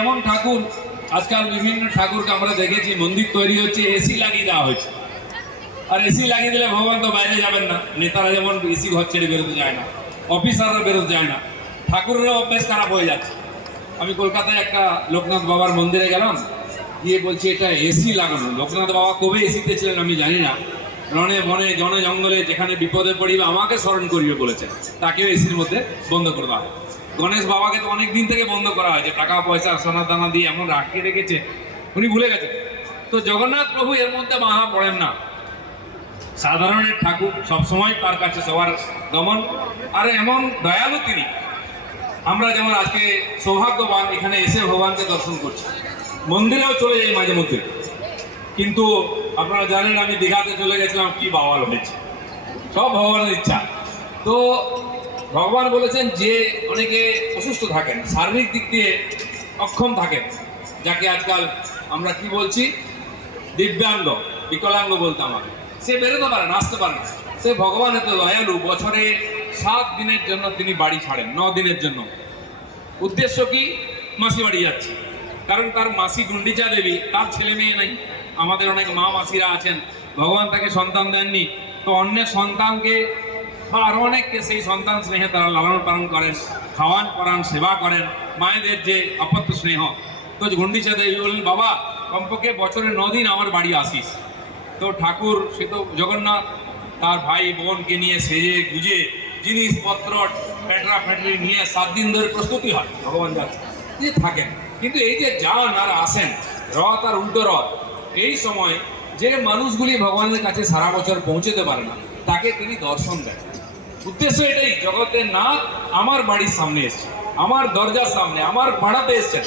এমন ঠাকুর আজকাল বিভিন্ন ঠাকুরকে আমরা দেখেছি মন্দির তৈরি হচ্ছে এসি লাগিয়ে দেওয়া হয়েছে। আর এসি লাগিয়ে দিলে ভগবান তো বাইরে যাবেন না। নেতারা যেমন এসি ঘর ছেড়ে বেরোতে যায় না, অফিসাররা বেরোতে যায় না, ঠাকুরেরও অভ্যেস খারাপ হয়ে যাচ্ছে। আমি কলকাতায় একটা লোকনাথ বাবার মন্দিরে গেলাম, গিয়ে বলছি এটা এসি লাগানো। লোকনাথ বাবা কবে এসিতে ছিলেন আমি জানি না, রণে বনে জনে জঙ্গলে যেখানে বিপদে পড়িবে আমাকে স্মরণ করিবে বলেছেন, তাকেও এসির মধ্যে বন্ধ করে দেওয়া। গণেশ বাবাকে তো অনেক দিন থেকে বন্ধ করা হয়েছে, টাকা পয়সা সোনা দানা দিয়ে এমন আটকে রেখেছে, উনি ভুলে গেছেন। তো জগন্নাথ প্রভু এর মধ্যে বাধা পড়েন না। সাধারণের ঠাকুর, সবসময় তার কাছে সবার দমন, আর এমন দয়ালু তিনি। আমরা যেমন আজকে সৌভাগ্যবান এখানে এসে ভগবানকে দর্শন করছি, মন্দিরেও চলে যাই মাঝে মধ্যে, কিন্তু আপনারা জানেন আমি দীঘাতে চলে গেছিলাম, কি বাওয়াল হয়েছে, সব ভগবানের ইচ্ছা। তো ভগবান বলেছেন যে অনেকে অসুস্থ থাকেন, শারীরিক দিক দিয়ে অক্ষম থাকেন, যাকে আজকাল আমরা কি বলছি দিব্যাঙ্গ, বিকলাঙ্গ বলতাম আমি, সে বেরোতে পারে না, আসতে পারে না। সে ভগবান এত দয়ালু, বছরে 7 দিনের জন্য তিনি বাড়ি ছাড়েন, 9 দিনের জন্য। উদ্দেশ্য কি? মাসি বাড়ি যাচ্ছে, কারণ তার মাসি গুন্ডিচা দেবী, তার ছেলে মেয়ে নাই। আমাদের অনেক মা মাসিরা আছেন, ভগবান তাকে সন্তান দেননি, তো অন্যের সন্তানকে বা আরো অনেককে সেই সন্তান স্নেহে তারা লালন পালন করেন, খাওয়ান করান, সেবা করেন, মায়েদের যে অপত্য স্নেহ। তো গুন্ডিচা দেবী বললেন, বাবা কমপক্ষে বছরে 9 দিন আমার বাড়ি আসিস। তো ঠাকুর, সে তো জগন্নাথ, তার ভাই বোনকে নিয়ে সেজে গুজে জিনিসপত্র ফ্যাটরা ফ্যাটরি নিয়ে 7 দিন ধরে প্রস্তুতি হয়, ভগবান যাচ্ছে যে থাকেন। কিন্তু এই যে যান আর আসেন, রথ আর উল্টো রথ, এই সময় যে মানুষগুলি ভগবানের কাছে সারা বছর পৌঁছতে পারে না, তাকে তিনি দর্শন দেন। উদ্দেশ্য এটাই, জগতের নাথ আমার বাড়ির সামনে এসছে, আমার দরজার সামনে, আমার পাড়াতে এসছেন,